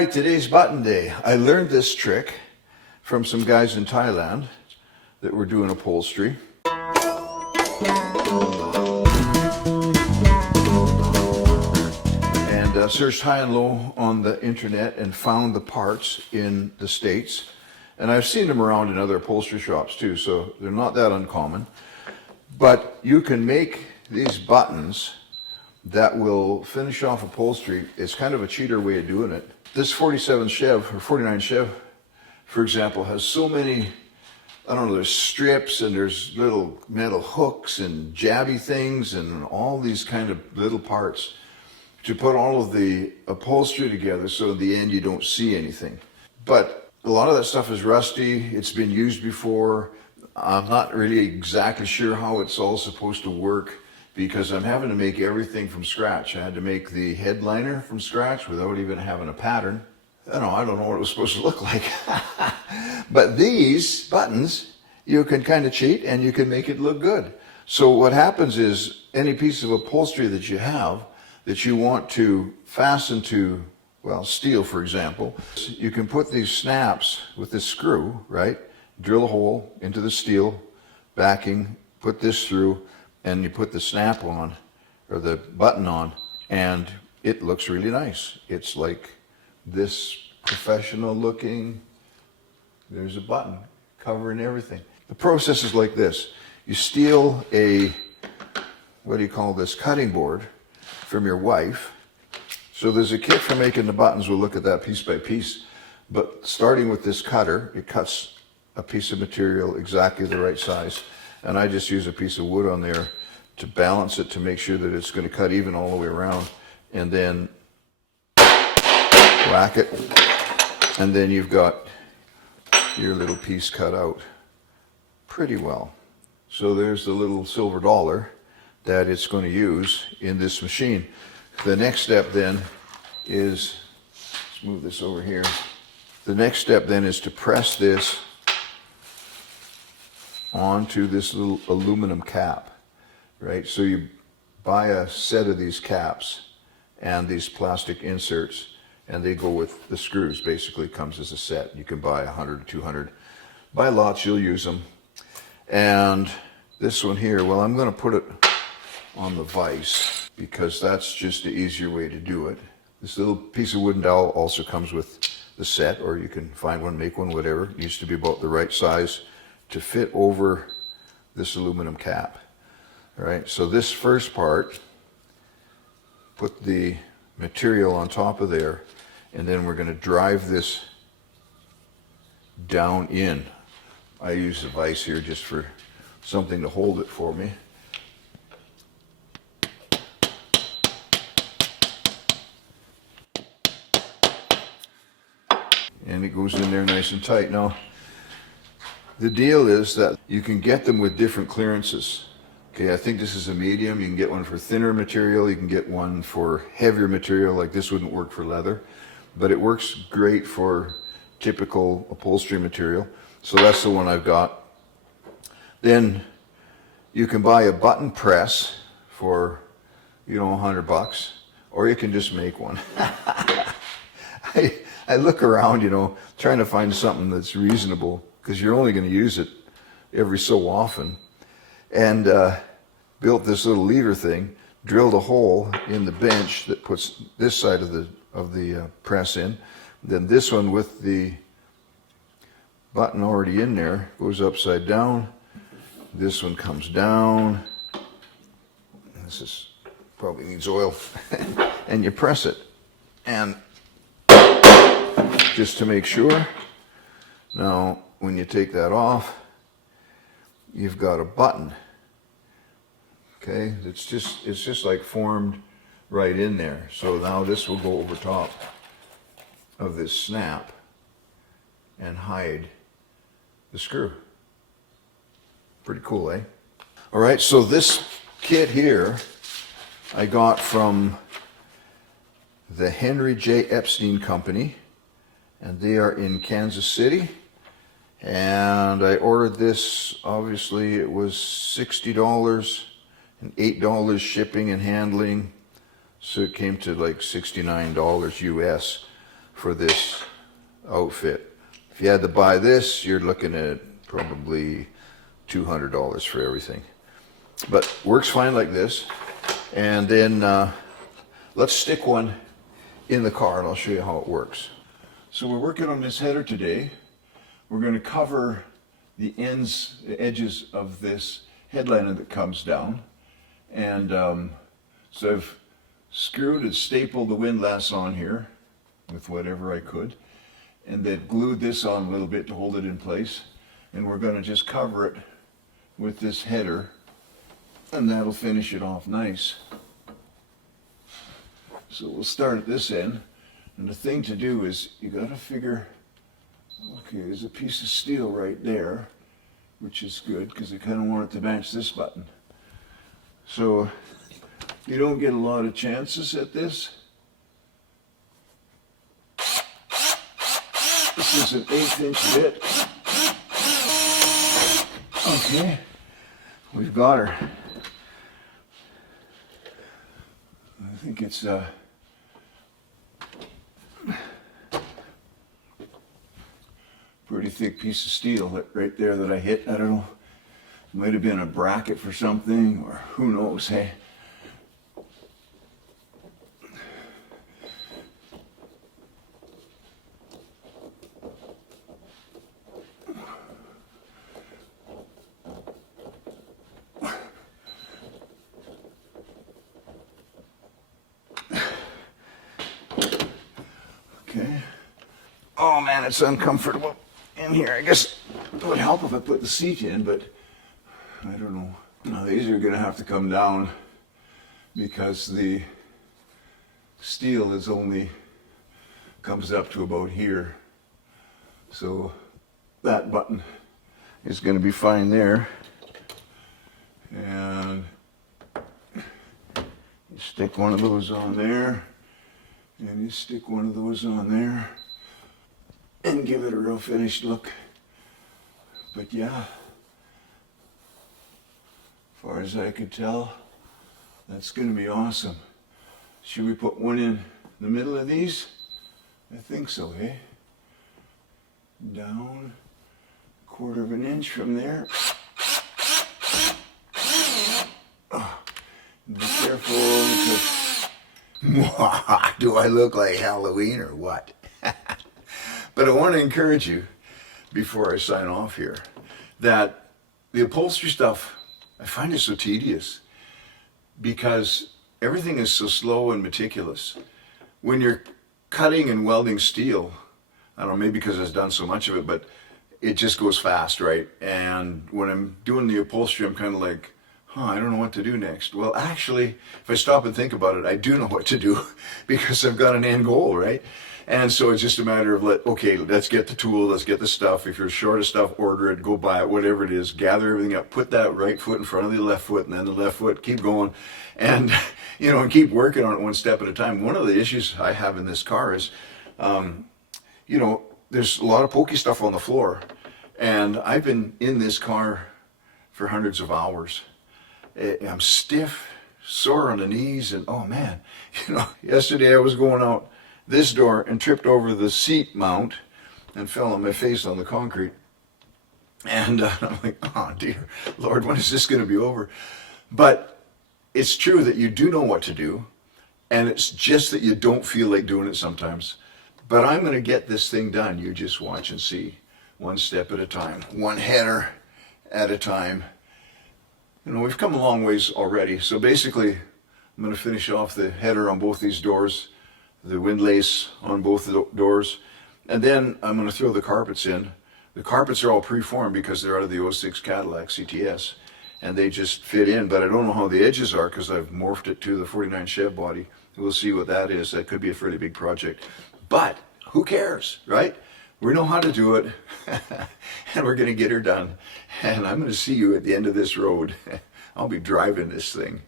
right, today's button day. I learned this trick from some guys in Thailand that were doing upholstery. And searched high and low on the internet and found the parts in the States. And I've seen them around in other upholstery shops too, so they're not that uncommon. But you can make these buttons that will finish off upholstery. It's kind of a cheater way of doing it. This 47 Chev, or 49 Chev, for example, has so many, I don't know, there's strips and there's little metal hooks and jabby things and all these kind of little parts to put all of the upholstery together so in the end you don't see anything. But a lot of that stuff is rusty, it's been used before. I'm not really exactly sure how it's all supposed to work because I'm having to make everything from scratch. I had to make the headliner from scratch without even having a pattern. I don't know what it was supposed to look like. But these buttons, you can kind of cheat and you can make it look good. So what happens is any piece of upholstery that you have that you want to fasten to, well, steel, for example, you can put these snaps with this screw, right? Drill a hole into the steel backing, put this through, and you put the snap on, or the button on, and it looks really nice. It's like this professional looking, there's a button covering everything. The process is like this. You steal a, what do you call this, cutting board from your wife. So there's a kit for making the buttons. We'll look at that piece by piece. But starting with this cutter, it cuts a piece of material exactly the right size. And I just use a piece of wood on there to balance it to make sure that it's going to cut even all the way around. And then whack it. And then you've got your little piece cut out pretty well. So there's the little silver dollar that it's going to use in this machine. The next step then is, let's move this over here. The next step then is to press this onto this little aluminum cap, right? So you buy a set of these caps and these plastic inserts, and they go with the screws. Basically comes as a set. You can buy 100 or 200. Buy lots, you'll use them. And this one here, well, I'm going to put it on the vise because that's just the easier way to do it. This little piece of wooden dowel also comes with the set, or you can find one, make one, whatever. It needs to be about the right size to fit over this aluminum cap. All right, so this first part, put the material on top of there, and then we're going to drive this down in. I use the vise here just for something to hold it for me. And it goes in there nice and tight. Now, the deal is that you can get them with different clearances. Okay, I think this is a medium. You can get one for thinner material. You can get one for heavier material, like this wouldn't work for leather. But it works great for typical upholstery material. So that's the one I've got. Then you can buy a button press for, $100, or you can just make one. I look around, trying to find something that's reasonable, because you're only going to use it every so often. And built this little lever thing, drilled a hole in the bench that puts this side of the press in. Then this one with the button already in there goes upside down. This one comes down. This is probably needs oil. And you press it. And just to make sure. Now, when you take that off, you've got a button. Okay, it's just like formed right in there. So now this will go over top of this snap and hide the screw. Pretty cool, eh? All right, so this kit here I got from the Henry J. Epstein Company, and they are in Kansas City. And I ordered this, obviously it was $60 and $8 shipping and handling. So it came to like $69 US for this outfit. If you had to buy this, you're looking at probably $200 for everything. But works fine like this. And then let's stick one in the car and I'll show you how it works. So we're working on this header today. We're going to cover the edges of this headliner that comes down. And so I've screwed and stapled the windlass on here with whatever I could, and then glued this on a little bit to hold it in place. And we're going to just cover it with this header, and that'll finish it off nice. So we'll start at this end, and the thing to do is you got to figure, okay, there's a piece of steel right there, which is good because I kind of want it to match this button. So you don't get a lot of chances at this. This is an 1/8 inch bit. Okay, we've got her. I think it's pretty thick piece of steel right there that I hit. I don't know, it might have been a bracket for something, or who knows, hey? Okay. Oh man, it's uncomfortable in here. I guess it would help if I put the seat in, but I don't know. Now these are going to have to come down because the steel is only comes up to about here. So that button is going to be fine there. And you stick one of those on there, and you stick one of those on there, and give it a real finished look. But yeah, as far as I could tell, that's going to be awesome. Should we put one in the middle of these? I think so, hey? Down 1/4 inch from there. Oh, be careful because do I look like Halloween or what? But I want to encourage you, before I sign off here, that the upholstery stuff, I find it so tedious because everything is so slow and meticulous. When you're cutting and welding steel, I don't know, maybe because I've done so much of it, but it just goes fast, right? And when I'm doing the upholstery, I'm kind of like, I don't know what to do next. Well, actually, if I stop and think about it, I do know what to do because I've got an end goal, right? And so it's just a matter of, okay, let's get the tool, let's get the stuff. If you're short of stuff, order it, go buy it, whatever it is, gather everything up, put that right foot in front of the left foot, and then the left foot, keep going, and, and keep working on it one step at a time. One of the issues I have in this car is, there's a lot of pokey stuff on the floor, and I've been in this car for hundreds of hours. I'm stiff, sore on the knees, and oh man, yesterday I was going out this door and tripped over the seat mount and fell on my face on the concrete. And I'm like, oh dear Lord, when is this going to be over? But it's true that you do know what to do, and it's just that you don't feel like doing it sometimes. But I'm going to get this thing done. You just watch and see, one step at a time, one header at a time. We've come a long ways already. So basically, I'm going to finish off the header on both these doors, the windlace on both the doors, and then I'm going to throw the carpets in. The carpets are all preformed because they're out of the 06 Cadillac CTS, and they just fit in, but I don't know how the edges are because I've morphed it to the 49 Chev body. We'll see what that is. That could be a fairly big project. But who cares, right? We know how to do it, and we're going to get her done. And I'm going to see you at the end of this road. I'll be driving this thing.